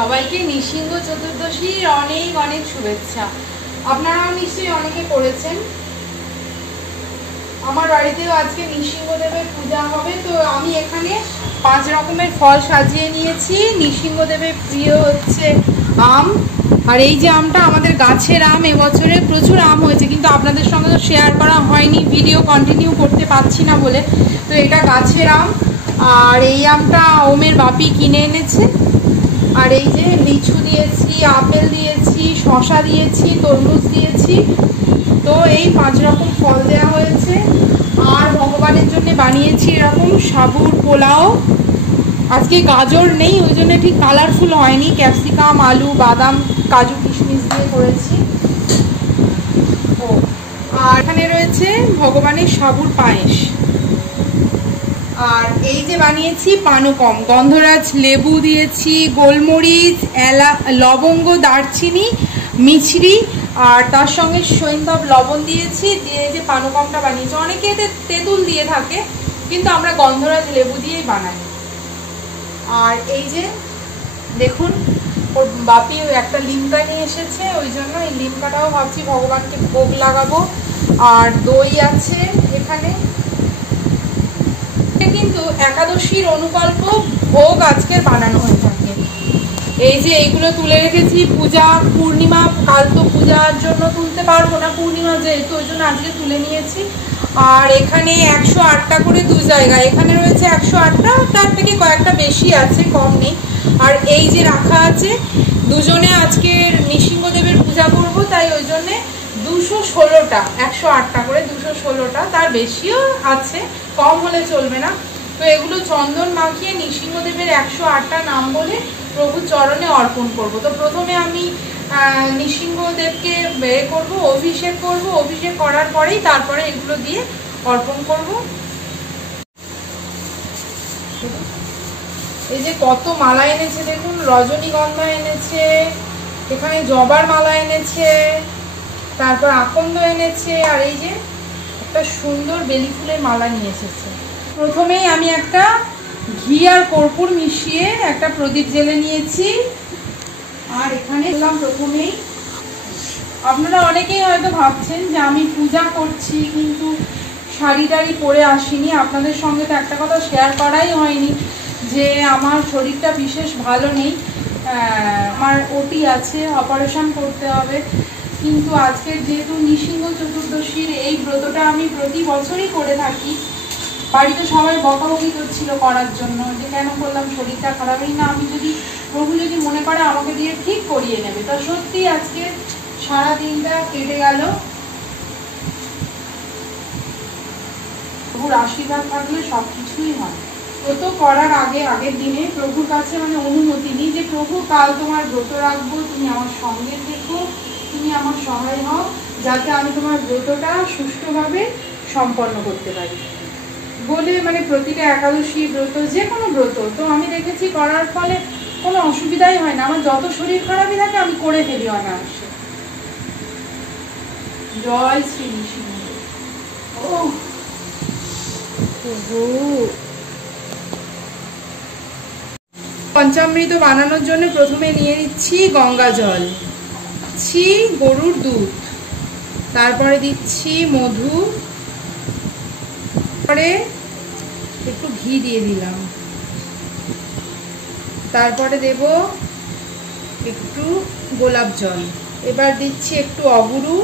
সবাইকে নৃসিংহ চতুর্দশীর অনেক অনেক শুভেচ্ছা। আপনারাও নিশ্চয়ই অনেকে করেছেন। আমার বাড়িতেও আজকে নৃসিংহদেবের পূজা হবে, তো আমি এখানে 5 রকমের ফল সাজিয়ে নিয়েছি। নৃসিংহদেবের প্রিয় হচ্ছে আম, আর এই যে আমটা আমাদের গাছের আম, এবছরে প্রচুর আম হয়েছে, কিন্তু আপনাদের সঙ্গে তো শেয়ার করা হয়নি, ভিডিও কন্টিনিউ করতে পারছি না বলে। তো এটা গাছের আম, আর এই আমটা ওমের বাপি কিনে এনেছে। আর এই যে লিচু দিয়েছি, আপেল দিয়েছি, শশা দিয়েছি, তরমুজ দিয়েছি। তো এই 5 রকম ফল দেওয়া হয়েছে। আর ভগবানের জন্য বানিয়েছি এরকম সাবুর পোলাও। আজকে গাজর নেই, ওই জন্য ঠিক কালারফুল হয়নি। ক্যাপসিকাম, আলু, বাদাম, কাজু, কিশমিশ দিয়ে করেছি। ও আর এখানে রয়েছে ভগবানের সাবুর পায়েস। আর এই যে বানিয়েছি পানকম, গন্ধরাজ লেবু দিয়েছি, গোলমরিচ, লবঙ্গ, দারচিনি, মিছরি, আর তার সঙ্গে সৈন্ধব লবণ দিয়েছি, দিয়ে যে পানকমটা বানিয়েছি। অনেকে এতে তেঁতুল দিয়ে থাকে, কিন্তু আমরা গন্ধরাজ লেবু দিয়েই বানাই। আর এই যে দেখুন, ওর বাপি একটা লিমকা নিয়ে এসেছে, ওই জন্য এই লিমকাটাও ভাবছি ভগবানকে ভোগ লাগাবো। আর দই আছে এখানে। কিন্তু একাদশীর অনুকল্প ভোগ আজকে বানানো হয়ে থাকে। এই যে এইগুলো তুলে রেখেছি, পূজা পূর্ণিমা, কাল তো পূজার জন্য তুলতে পারবো না, পূর্ণিমা যেহেতু, ওই জন্য আজকে তুলে নিয়েছি। আর এখানে 108টা করে 2 জায়গায়, এখানে রয়েছে 108টা, তার থেকে কয়েকটা বেশি আছে, কম নেই। আর এই যে রাখা আছে, দুজনে আজকে নৃসিংহদেবের পূজা করব, তাই ওই জন্যে 216টা, 108টা করে 216টা, তার বেশিও আছে, কম হলে চলবে না। তো এগুলো চন্দন মাখিয়ে নৃসিংহদেবের 108টা নাম বলে প্রভুর চরণে অর্পণ করব। তো প্রথমে আমি নৃসিংহদেবকে করব, অভিষেক করব। অভিষেক করার পরেই তারপরে এগুলো দিয়ে অর্পণ করব। এই যে কত মালা এনেছে দেখুন, রজনীগন্ধা এনেছে, এখানে জবার মালা এনেছে, তারপর আকন্দ এনেছে, আর এই যে একটা সুন্দর বেলি ফুলের মালা নিয়ে এসেছে। প্রথমেই আমি একটা ঘি আর কর্পূর মিশিয়ে একটা প্রদীপ জ্বেলে নিয়েছি। আর এখানে প্রথমেই আপনারা অনেকেই হয়তো ভাবছেন যে আমি পূজা করছি কিন্তু শাড়ি টাড়ি পরে আসিনি। আপনাদের সঙ্গে তো একটা কথা শেয়ার করাই হয়নি যে আমার শরীরটা বিশেষ ভালো নেই, আমার ওটি আছে, অপারেশন করতে হবে। কিন্তু আজকের যেহেতু নৃসিংহ চতুর্দশীর এই ব্রতটা আমি প্রতি বছরই করে থাকি, বাড়িতে সবাই বকাবকি করছিল করার জন্য যে কেন করলাম, শরীরটা খারাপই না, আমি যদি প্রভু যদি মনে করে আমাকে দিয়ে ঠিক করিয়ে নেবে। তা সত্যি আজকে সারা দিনটা কেটে গেল। প্রভুর আশীর্বাদ থাকলে সব কিছুই হয়। ব্রত করার আগের দিনে প্রভুর কাছে অনুমতি নিই যে প্রভু কাল তোমার ব্রত রাখবো, তুমি আমার সঙ্গে থেকো, তুমি আমার সহায় হও, যাতে আমি তোমার ব্রতটা সুষ্ঠুভাবে সম্পন্ন করতে পারি বলে। প্রতিটা একাদশী ব্রত, যে কোনো ব্রত তো আমি দেখেছি করার ফলে কোনো অসুবিধাই হয় না। আমার যত শরীর খারাপই থাকে আমি করে ফেলি অনায়াসে। জয় শ্রী নৃসিংহ। ও পঞ্চামৃত বানানোর জন্য প্রথমে নিয়ে নিচ্ছি গঙ্গা জল, দিচ্ছি গরুর দুধ, তারপরে দিচ্ছি মধু, পরে একটু ঘি দিয়ে দিলাম, তারপরে দেব একটু গোলাপ জল, এবার দিচ্ছি একটু অগুরু,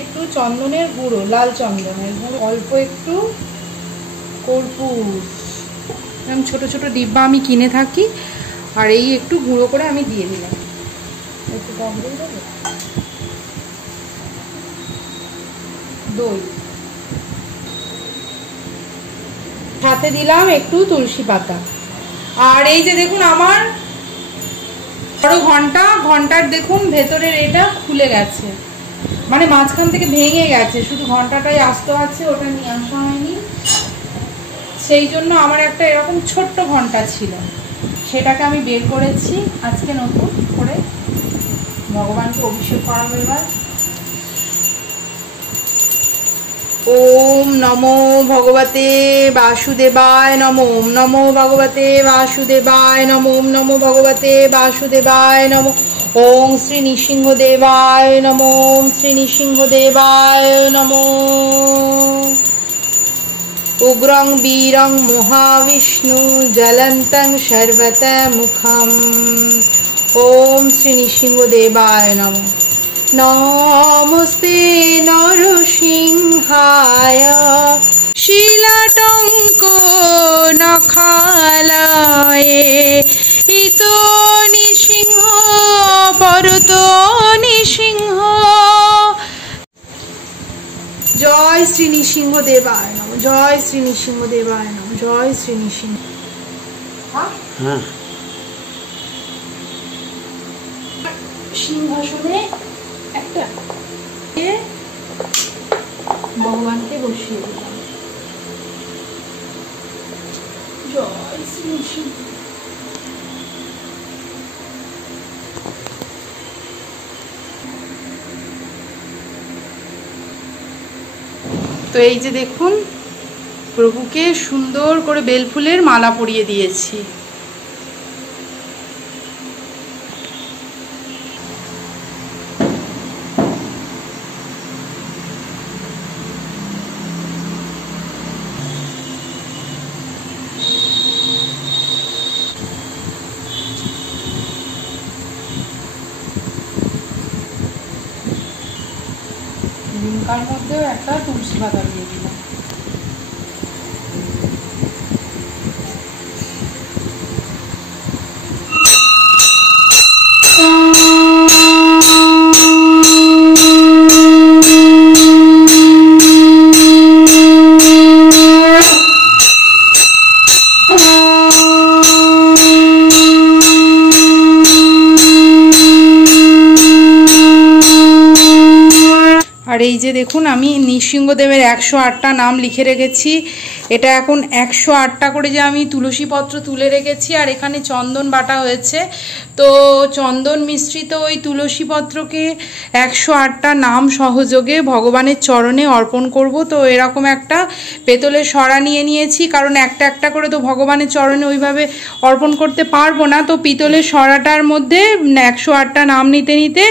একটু চন্দনের গুঁড়ো, লাল চন্দনের গুঁড়ো, অল্প একটু কর্পূর। এরকম ছোট ছোট ডিব্বা আমি কিনে থাকি, আর এই একটু গুঁড়ো করে আমি দিয়ে দিলাম। একটু টক দই দেবো, দই, সাথে দিলাম একটু তুলসী পাতা। আর এই যে দেখুন আমার বড় ঘন্টার দেখুন ভেতরের এটা খুলে গেছে, মাঝখান থেকে ভেঙে গেছে, শুধু ঘন্টাটাই আস্ত আছে, ওটা নিয়ে আসা হয়নি। সেই জন্য আমার একটা এরকম ছোট্ট ঘন্টা ছিল, সেটাকে আমি বের করেছি আজকে নতুন করে। ভগবানকে অভিষেক করাবো এবার। ओम नमो भगवते वासुदेवाय नमो। ओम नमो भगवते वासुदेवाय नमो। ओम नमो भगवते वासुदेवाय नमो। ओम श्री नृसिंहदेवाय नमो। ओम श्री नृसिंहदेवाय नमो। उग्रं वीरं महाविष्णु ज्वलन्तं सर्वतोमुखम्। ओम श्री नृसिंहदेवाय नमो। नमस्ते नरसिंहाय शीलाटंक नखालये इतो नृसिंह परतो नृसिंह। जय श्री नृसिंहदेवाय नमः। जय श्री नृसिंहदेवाय नमः। जय श्री नृसिंह। हाँ सिंहासने একটা ভগবানকে বসিয়ে দিলাম। জয় শ্রী নৃসিংহ। তো এই যে দেখুন প্রভুকে সুন্দর করে বেলফুলের মালা পরিয়ে দিয়েছি। লিমকার মধ্যেও একটা তুলসী পাতা দিয়ে দিলাম। আর এই যে দেখুন আমি নৃসিংহদেবের 108টা নাম লিখে রেখেছি। এটা এখন 108টা করে যে আমি তুলসী পত্র তুলে রেখেছি। আর এখানে চন্দন বাটা হয়েছে। তো চন্দন মিশ্রিত ওই তুলসী পত্রকে 108টা নাম সহযোগে ভগবানের চরণে অর্পণ করব। তো এরকম একটা পেতলের সরা নিয়ে নিয়েছি, কারণ একটা একটা করে তো ভগবানের চরণে ওইভাবে অর্পণ করতে পারবো না। তো পিতলের সরাটার মধ্যে 108টা নাম নিতে নিতে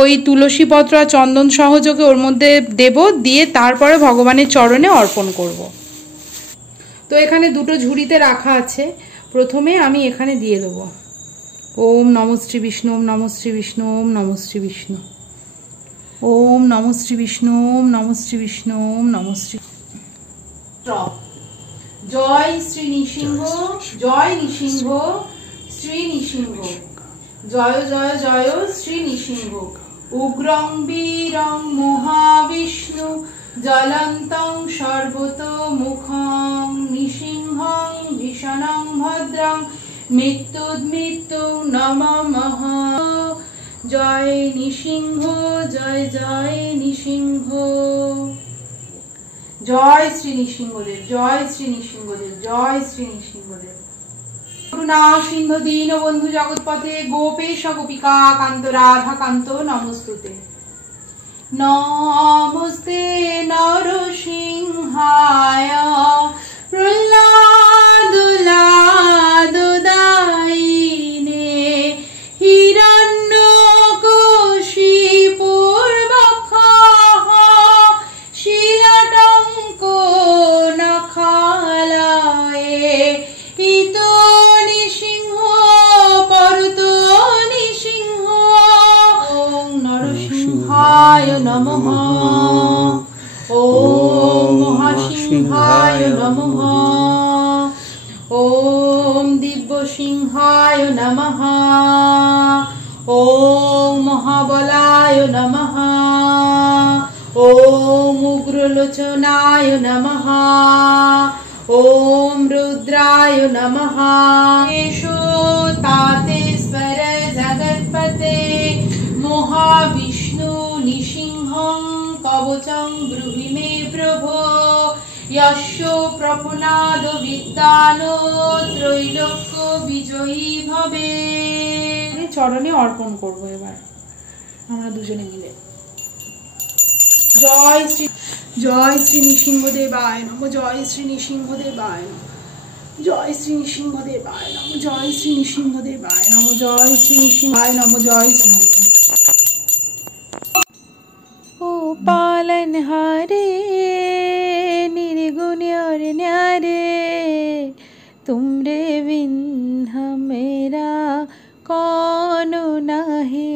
ওই তুলসী পত্র আর চন্দন সহযোগে ওর মধ্যে দেব, দিয়ে তারপরে ভগবানের চরণে অর্পণ করব। তো এখানে দুটো ঝুড়িতে রাখা আছে। প্রথমে আমি এখানে দিয়ে দেব ওম নমঃ শ্রী বিষ্ণু। ওম নমঃ শ্রী বিষ্ণু। ওম নমঃ শ্রী বিষ্ণু। ওম নমঃ শ্রী বিষ্ণু। ওম নমঃ শ্রী বিষ্ণু। ওম নমঃ শ্রী। জয় শ্রী নৃসিংহ। জয় নৃসিংহ। শ্রী নৃসিংহ। জয় জয় জয় শ্রী নৃসিংহ। উগ্রং বীরং মহাবিষ্ণু জ্বলন্तं সর্বতোমুখং নৃসিংহং ভীষণং ভদ্রং মৃত্যুর্মৃত্যুং নমামহ। জয় নৃসিংহ। জয় জয় নৃসিংহ। জয় শ্রী নৃসিংহদেব। জয় শ্রী নৃসিংহদেব। জয় শ্রী নৃসিংহদেব। করুণা সিন্ধু দীনবন্ধু জগৎপতে গোপেশ গোপিকা কান্ত রাধা কান্ত নমস্তুতে। নমস্তে নরসিংহায় প্রহ্লাদুলাদুদায়িনে হিরণ্যকশিপুর্বক্ষঃ শিলাটঙ্ক নখালয়ে ইতো নৃসিংহ পরতো নৃসিংহ। ওং নরসিংহায় নমঃ। ওম মহাসিংহায় নমঃ। ওম দিব্যসিংহায় নমঃ। ওম মহাবলায় নমঃ। ওম উগ্রলোচনায় নমঃ। ওম রুদ্রায় নমঃ। এষো তাতেশ্বর জগৎপতে মহাবিষ্ণু নৃসিংহং কবচং ব্রুহি মে প্রভো यस्य प्रपुनाद विद्यानो त्रैलोक्य विजयी भवे। চরণে অর্পণ করব এবার আমরা দুজনে মিলে। জয় শ্রী জয় শ্রী নৃসিংহদেবায় নমঃ, জয় শ্রী নৃসিংহদেবায় নমঃ, জয় শ্রী নৃসিংহদেবায় নমঃ, জয় শ্রী নৃসিংহদেবায় নমঃ, জয় শ্রী নৃসিংহায় নমঃ, জয় শ্রী। ओ पालनहारे निर्गुण और न्यारे, तुमरे बिन हमेरा कौन नाहे,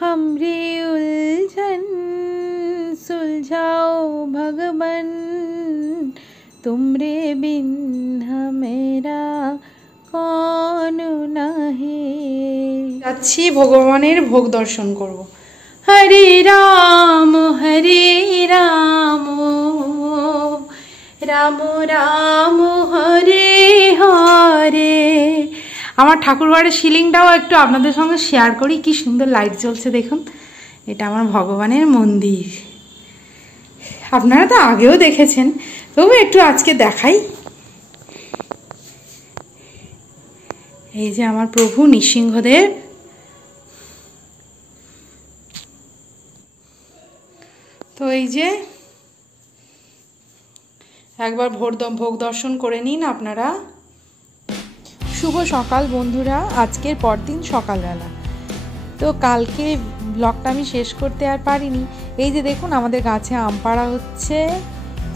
हमरी उलझन सुलझाओ भगवन, तुमरे बिन हमेरा कौन नाहे। যাচ্ছি ভগবানের ভোগ দর্শন করব। हरे राम राम राम हरे हरे। আমার ঠাকুরঘরের সিলিংটাও একটু আপনাদের সঙ্গে শেয়ার করি। কি সুন্দর লাইট জ্বলছে দেখুন, এটা আমার ভগবানের মন্দির। আপনারা তো আগেও দেখেছেন, তবু একটু আজকে দেখাই। এই যে আমার প্রভু নৃসিংহদেব। তো এই যে একবার ভোগ দর্শন করে নিন আপনারা। শুভ সকাল বন্ধুরা, আজকের পরদিন সকালবেলা। তো কালকে ব্লগটা আমি শেষ করতে আর পারিনি। এই যে দেখুন আমাদের গাছে আম পাড়া হচ্ছে,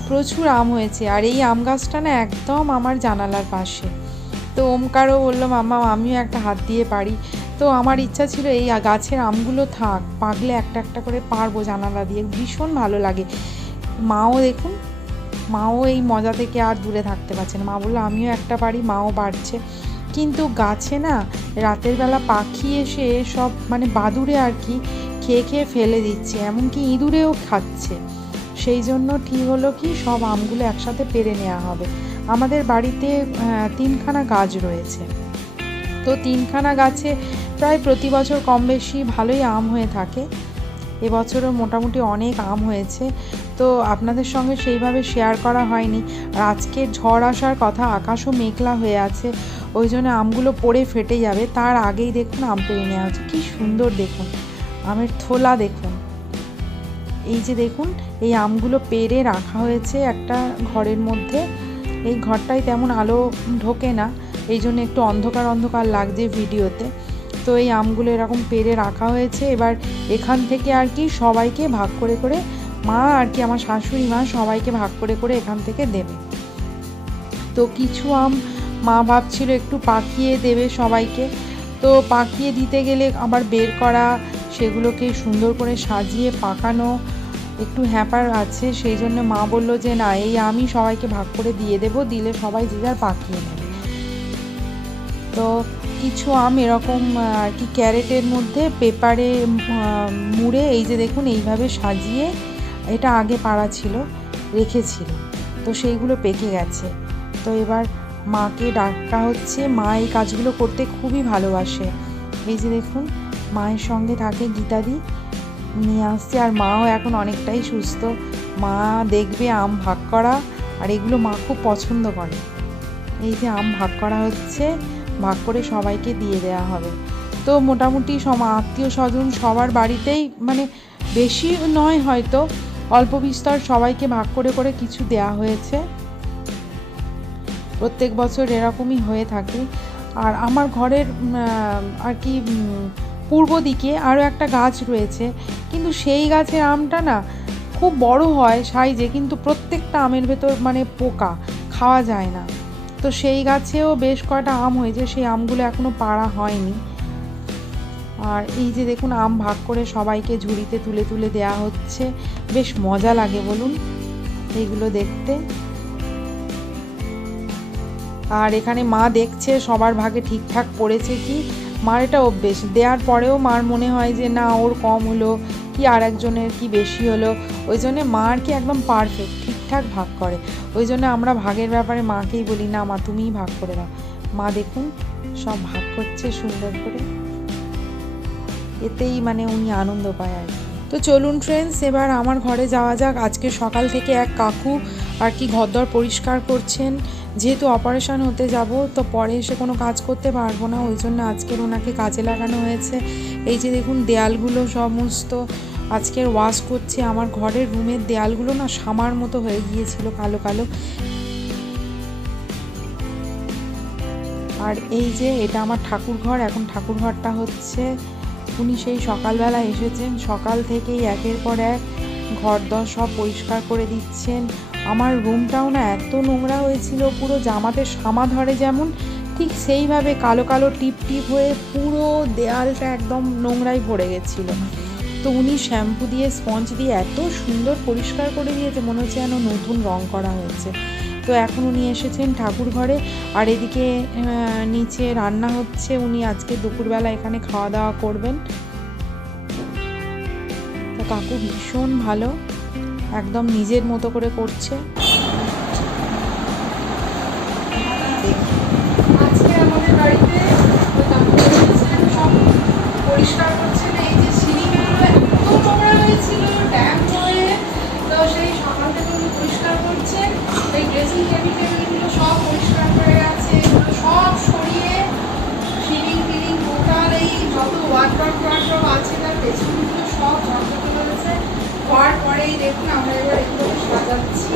প্রচুর আম হয়েছে। আর এই আম গাছটা না একদম আমার জানালার পাশে। তো ওমকারও বললো মাম্মা আমিও একটা হাত দিয়ে পারি। তো আমার ইচ্ছা ছিল এই গাছের আমগুলো থাক, পাকলে একটা একটা করে পারবো জানালা দিয়ে, ভীষণ ভালো লাগে। মাও দেখুন, মাও এই মজা থেকে আর দূরে থাকতে পারছে না। মা বললো আমিও একটা পারি, মাও পারছে। কিন্তু গাছে না রাতের বেলা পাখি এসে সব মানে বাদুড়ে আর কি খেয়ে খেয়ে ফেলে দিচ্ছে, এমনকি ইঁদুরেও খাচ্ছে। সেই জন্য ঠিক হলো কি সব আমগুলো একসাথে পেরে নেওয়া হবে। আমাদের বাড়িতে 3খানা গাছ রয়েছে। তো 3খানা গাছে প্রায় প্রতি বছর কম বেশি ভালোই আম হয়ে থাকে। এবছরও মোটামুটি অনেক আম হয়েছে। তো আপনাদের সঙ্গে সেইভাবে শেয়ার করা হয়নি। আর আজকে ঝড় আসার কথা, আকাশও মেঘলা হয়ে আছে, ওই জন্য আমগুলো পড়ে ফেটে যাবে। তার আগেই দেখুন আম পেড়ে নেওয়া হচ্ছে। কি সুন্দর দেখুন আমের থোলা দেখুন। এই যে দেখুন এই আমগুলো পেড়ে রাখা হয়েছে একটা ঘরের মধ্যে। এই ঘরটায় তেমন আলো ঢোকে না, এই জন্য একটু অন্ধকার অন্ধকার লাগছে ভিডিওতে। তো এই আমগুলো এরকম পেড়ে রাখা হয়েছে। এবার এখান থেকে আর কি সবাইকে ভাগ করে করে মা আর কি আমার শাশুড়ি মা সবাইকে ভাগ করে করে এখান থেকে দেবে। তো কিছু আম মা ভাবছিল একটু পাকিয়ে দেবে সবাইকে। তো পাকিয়ে দিতে গেলে আবার বের করা, সেগুলোকে সুন্দর করে সাজিয়ে পাকানো একটু হ্যাপার আছে। সেই জন্য মা বলল যে না, এই আমি সবাইকে ভাগ করে দিয়ে দেব, দিলে সবাই যে যার পাকিয়ে নেবে। তো কিছু আম এরকম আর কি ক্যারেটের মধ্যে পেপারে মুড়ে এই যে দেখুন এইভাবে সাজিয়ে, এটা আগে পাড়া ছিল রেখেছিল, তো সেইগুলো পেকে গেছে। তো এবার মাকে ডাকা হচ্ছে। মা এই কাজগুলো করতে খুবই ভালোবাসে। এই যে দেখুন মায়ের সঙ্গে থাকে গীতাদি, নিয়ে আসছে। আর মাও এখন অনেকটাই সুস্থ। মা দেখবে আম ভাগ করা, আর এগুলো মা খুব পছন্দ করে। এই যে আম ভাগ করা হচ্ছে, ভাগ করে সবাইকে দিয়ে দেওয়া হবে। তো মোটামুটি সব আত্মীয় স্বজন সবার বাড়িতেই, মানে বেশি নয় হয়তো, অল্প বিস্তর সবাইকে ভাগ করে করে কিছু দেয়া হয়েছে। প্রত্যেক বছর এরকমই হয়ে থাকে। আর আমার ঘরের আর কি পূর্ব দিকে আরও একটা গাছ রয়েছে, কিন্তু সেই গাছের আমটা না খুব বড় হয় সাইজে, কিন্তু প্রত্যেকটা আমের ভেতর মানে পোকা, খাওয়া যায় না। তো সেই গাছেও বেশ কয়টা আম হয়েছে, সেই আমগুলো এখনও পাড়া হয়নি। আর এই যে দেখুন আম ভাগ করে সবাইকে ঝুড়িতে তুলে তুলে দেওয়া হচ্ছে। বেশ মজা লাগে বলুন এইগুলো দেখতে। আর এখানে মা দেখছে সবার ভাগে ঠিকঠাক পড়েছে কি। মার এটা অভ্যেস, দেওয়ার পরেও মার মনে হয় যে না ওর কম হলো কি আর একজনের কি বেশি হলো, ওই জন্যে মা আর কি একদম পারফেক্ট ঠিকঠাক ভাগ করে। ওই জন্য আমরা ভাগের ব্যাপারে মাকেই বলি না মা তুমিই ভাগ করে দাও। মা দেখুন সব ভাগ করছে সুন্দর করে, এতেই মানে উনি আনন্দ পায় আর কি। তো চলুন ফ্রেন্ডস, এবার আমার ঘরে যাওয়া যাক। আজকে সকাল থেকে এক কাকু আর কি ঘরদর পরিষ্কার করছেন। যেহেতু অপারেশন হতে যাব, তো পরে এসে কোনো কাজ করতে পারবো না, ওই জন্য আজকের ওনাকে কাজে লাগানো হয়েছে। এই যে দেখুন দেয়ালগুলো সমস্ত আজকের ওয়াশ করছি। আমার ঘরের রুমের দেয়ালগুলো না সামার মতো হয়ে গিয়েছিল, কালো কালো। আর এই যে এটা আমার ঠাকুর ঘর। এখন ঠাকুর ঘরটা হচ্ছে, উনি সেই সকালবেলা এসেছেন, সকাল থেকেই একের পর এক ঘর দর সব পরিষ্কার করে দিচ্ছেন। আমার রুমটাও না এত নোংরা হয়েছিল, পুরো জামাতে সামা ধরে যেমন, ঠিক সেইভাবে কালো কালো টিপ টিপ হয়ে পুরো দেয়ালটা একদম নোংরায় ভরে গেছিলো। তো উনি শ্যাম্পু দিয়ে স্পঞ্জ দিয়ে এত সুন্দর পরিষ্কার করে দিয়েছে, মনে হচ্ছে যেন নতুন রং করা হয়েছে। তো এখন উনি এসেছেন ঠাকুর ঘরে। আর এদিকে নিচে রান্না হচ্ছে, উনি আজকে দুপুরবেলা এখানে খাওয়া দাওয়া করবেন। তো কাকু ভীষণ ভালো, একদম নিজের মতো করে করছে। আজকে আমাদের বাড়িতে সব পরিষ্কার করছেন। এই যে সিঁড়িগুলো এত নোংরা হয়েছিল ড্যাম হয়ে, তো সেই সকাল থেকে উনি পরিষ্কার করছেন। এই ড্রেসিং টেবিলগুলো সব পরিষ্কার করে গেছে, এগুলো সব সরিয়ে সিলিং টিলিং টোটাল এই যত ওয়ার্ড্রপ আছে তার পেছনগুলো সব ঝাঁপ করে গেছে। হওয়ার পরেই দেখুন আমরা এবার এগুলো সাজাচ্ছি।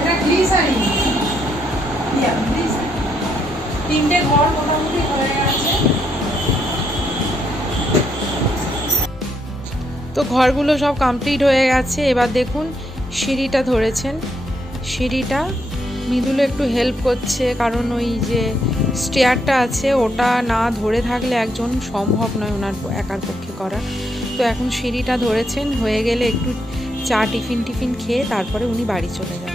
এটা গ্লিসারিন, তিনটে ঘর মোটামুটি হয়ে গেছে। তো ঘরগুলো সব কমপ্লিট হয়ে গেছে। এবার দেখুন সিঁড়িটা ধরেছেন, সিঁড়িটা মৃদুল একটু হেল্প করছে, কারণ ওই যে স্টেয়ারটা আছে ওটা না ধরে থাকলে একজন সম্ভব নয় ওনার একার পক্ষে করা। তো এখন সিঁড়িটা ধরেছেন, হয়ে গেলে একটু চা টিফিন খেয়ে তারপরে উনি বাড়ি চলে যাবেন।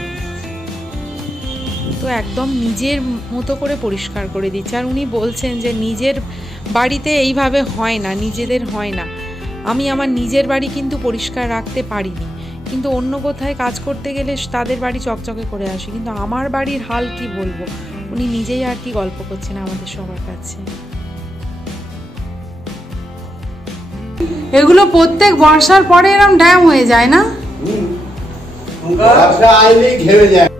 তো একদম নিজের মতো করে পরিষ্কার করে দিচ্ছে। আর উনি বলছেন যে নিজের বাড়িতে এইভাবে হয় না, নিজেদের হয় না। আমি আমার নিজের বাড়ি কিন্তু পরিষ্কার রাখতে পারিনি, কিন্তু অন্য কোথায় কাজ করতে গেলে তাদের বাড়ি চকচকে করে আসে, কিন্তু আমার বাড়ির হাল কি বলবো। উনি নিজেই আর কি গল্প করছেন আমাদের সবার কাছে। এগুলো প্রত্যেক বর্ষার পরে এরকম ড্যাম হয়ে যায় না?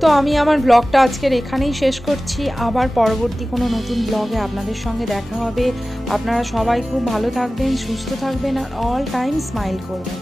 তো আমি আমার ব্লগটা আজকের এখানেই শেষ করছি। আবার পরবর্তী কোনো নতুন ব্লগে আপনাদের সঙ্গে দেখা হবে। আপনারা সবাই খুব ভালো থাকবেন, সুস্থ থাকবেন আর অল টাইম স্মাইল করবেন।